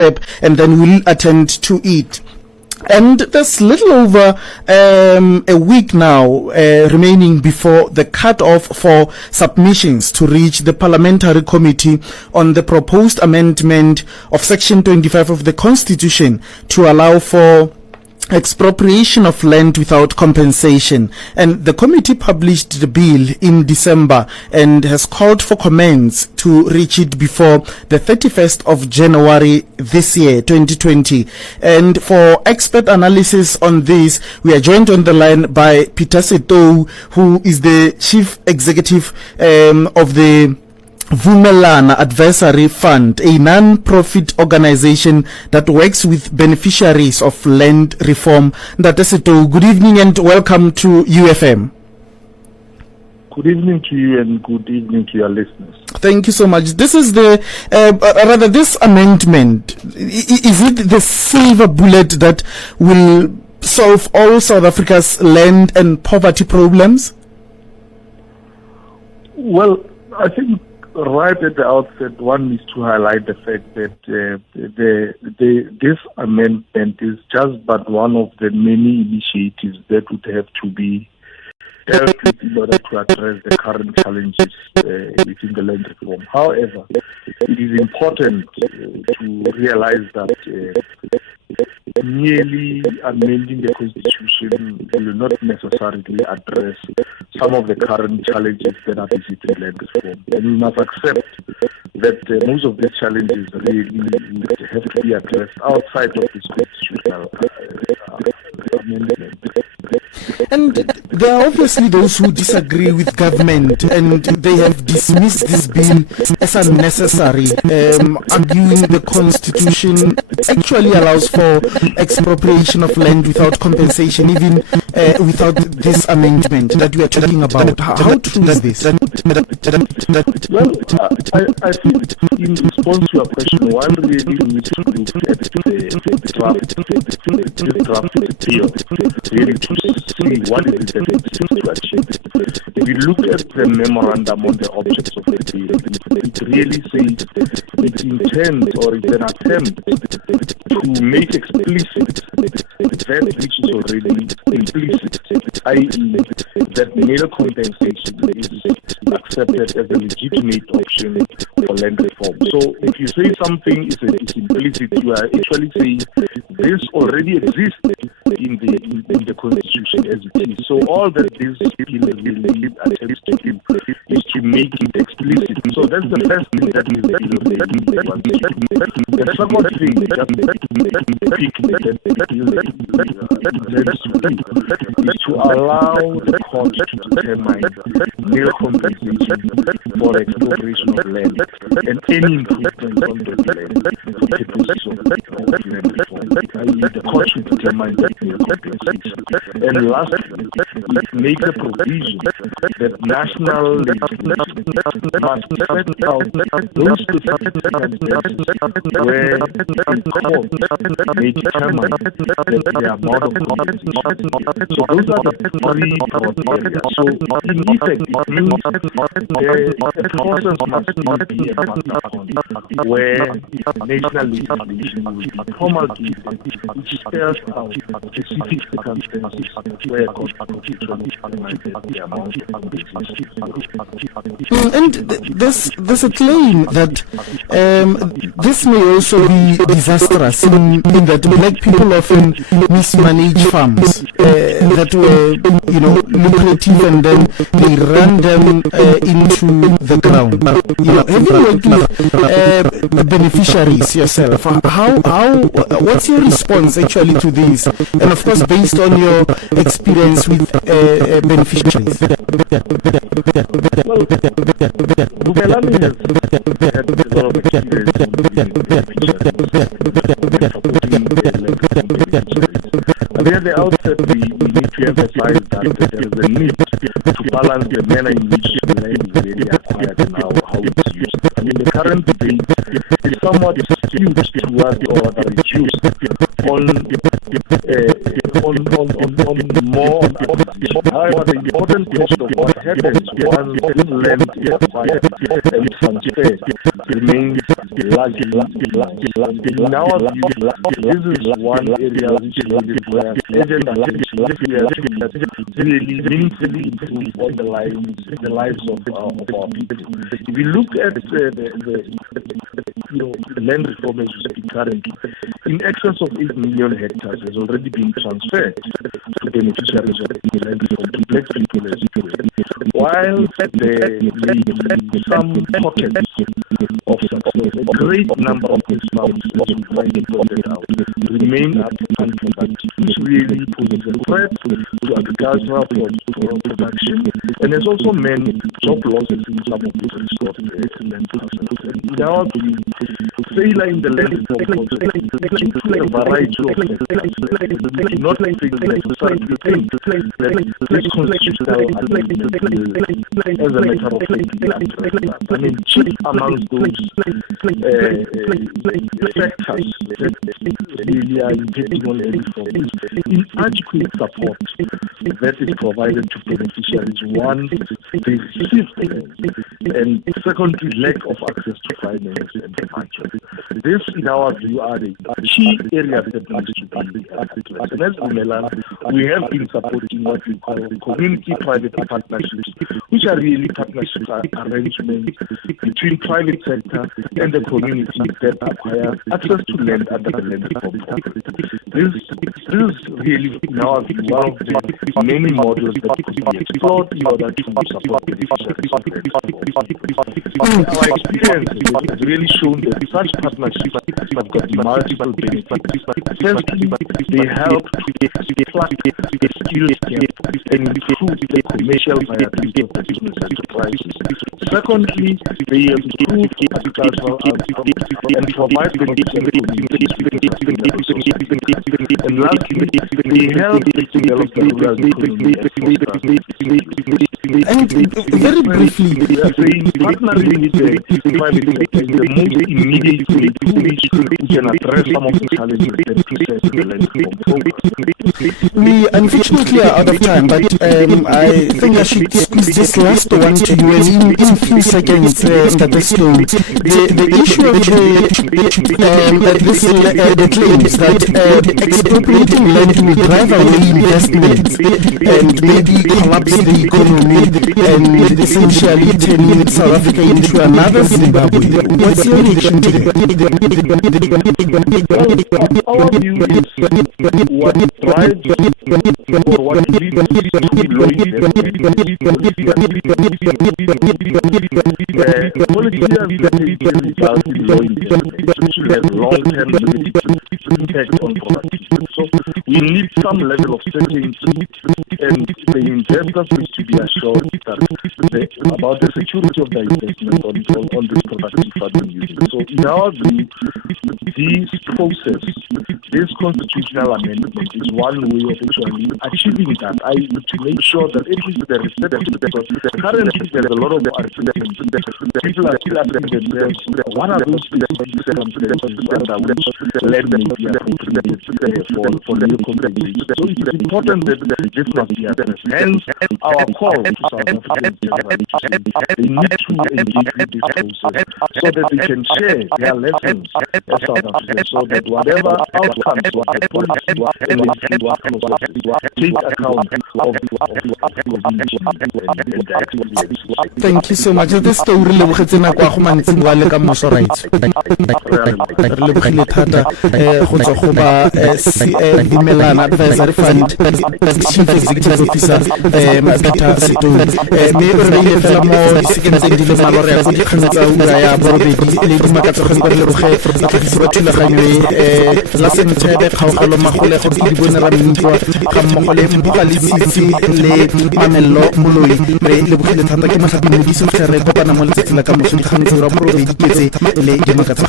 and then we'll attend to it. And there's little over a week now remaining before the cut-off for submissions to reach the Parliamentary Committee on the proposed amendment of Section 25 of the Constitution to allow for expropriation of land without compensation. And the committee published the bill in December and has called for comments to reach it before the 31st of January this year, 2020. And for expert analysis on this, we are joined on the line by Peter Setou, who is the Chief Executive of the Vumelana Advisory Fund, a non-profit organization that works with beneficiaries of land reform. Setou, good evening and welcome to UFM. Good evening to you and good evening to your listeners. Thank you so much. This is this amendment, is it the silver bullet that will solve all South Africa's land and poverty problems? Well, I think right at the outset, one needs to highlight the fact that this amendment is just but one of the many initiatives that would have to be dealt with in order to address the current challenges within the land reform. However, it is important to realize that merely amending the Constitution will not necessarily address some of the current challenges that are visiting land reform. And we must accept that most of these challenges really have to be addressed outside of this constitutional amendment. And there are obviously those who disagree with government, and they have dismissed this bill as unnecessary, arguing the Constitution actually allows for expropriation of land without compensation, even without this amendment that we are talking about. How true is this? Well, I think in response to your question, one really needs to look at the draft material, really to see what it is that it seeks to achieve. If we look at the memorandum on the objects of the bill, it really says it intends or it's an attempt to make explicit that which is already implicit, i.e. that male compensation is accepted as a legitimate option for land reform. So if you say something is implicit, you are actually saying this already exists in the Constitution as it is. So all that this bill really attempts to do is to make it explicit. So that's the first thing that is the second thing is to allow the court to determine real compensation for expropriation of land and any improvement on the land for purposes of land reform. The court should determine that real compensation. And lastly, make the provision that national legislation must set out those specific circumstances where the court may determine that the amount of compensation. So those are the three broad areas. So in effect, it means the process must be a where national legislation will be promulgated, which spells out specific circumstances where and there's a claim that this may also be disastrous in that black people often mismanage farms that were lucrative, and then they run them into the ground. Have you worked with beneficiaries yourself? What's your response actually to this? And of course, based on your experience with beneficiaries. Vumelana has had a lot of at the outset, we need to emphasize that there is a need to balance the manner in which the land is really acquired and how it's used. I mean, the current debate is somewhat skewed towards or reduced on more. However, the important question of what happens once land is acquired and transferred remains largely. In our view, this is one area which really requires urgent attention to really meaningfully improve on the lives of our people. If we look at the land reform as currently, in excess of 8 million hectares has already been transferred to the beneficiaries of the land reform to black people as well. While there is some pockets of a great number of these farms that we find pointed out remain unprotected, which really poses a threat to agricultural production, and there's also many job losses in some of these resources. In our view, failure in the land reform includes a variety of factors, not like things like society think that this constitutional as a matter of fact. I mean, chief amongst those factors that really are impacting on land reform is inadequate support that is provided to beneficiaries. One, they receive and secondly, lack of access to finance and market. This, in our view, are the key areas that need to be addressed. And as Vumelana, we have been supporting what we call community-private partnerships, which are really partnership arrangements between private sector and the community that acquire access to land under the land reform program. This is really now one of the many models that could be explored in order to support beneficiaries. Our experience has really shown that such partnerships have got multiple benefits. Firstly, they help to plug the skills gap and improve the commercial viability of the business enterprises. Secondly, they improve agricultural output and provide and lastly, they help to develop the rural economy. And very briefly, partnering with the private sector is the most immediate way to which we can address some of the challenges that present the land reform program. we unfortunately are out of time, but I think I should squeeze this last one to you in a few seconds, Mr. Stone. The issue of the claims that expropriating land will drive away investment and maybe collapse the economy and essentially turning South Africa into another Zimbabwe. What's your reaction to that? Our view is what drives or what leads to low investment. Policy that results in low investment, which will have long-term impact on productivity. So we need some level of certainty, and the investors need to be assured about the security of the investment on this productive farming use. So in our view, this process, this constitutional amendment is one way of actually achieving that. To make sure that it is the receptive, because currently there is a lot of arguments. People are still asking themselves, what are those circumstances under which land may be appropriated for new companies? So it is important that this must be addressed. Hence, our call to South Africans is that they need to engage with this process so that they can share their lessons as South Africans, so that whatever outcomes, whatever policy, take account of Thank you so much. This story le bogetsena kwa go mantsiwa le ka moso rights. Re le bogile thata go tswa go ba Vumelana Advisory Fund Chief Executive Officer Dr. Setou. Me re ile fela mo sekeng tse di le malore ya go dikganetsa ura ya borobedi le di makatsa go re le boge go thulaganyo la sentebe kgaogelo magole go di bonela mintwa ga mmogo le mbuga le sitsi le mamello moloi re le bogile thata ke matlhatsi mo di se re kopana mo letsetsi la ka moso di kganetsa ura borobedi ke tse le di makatsa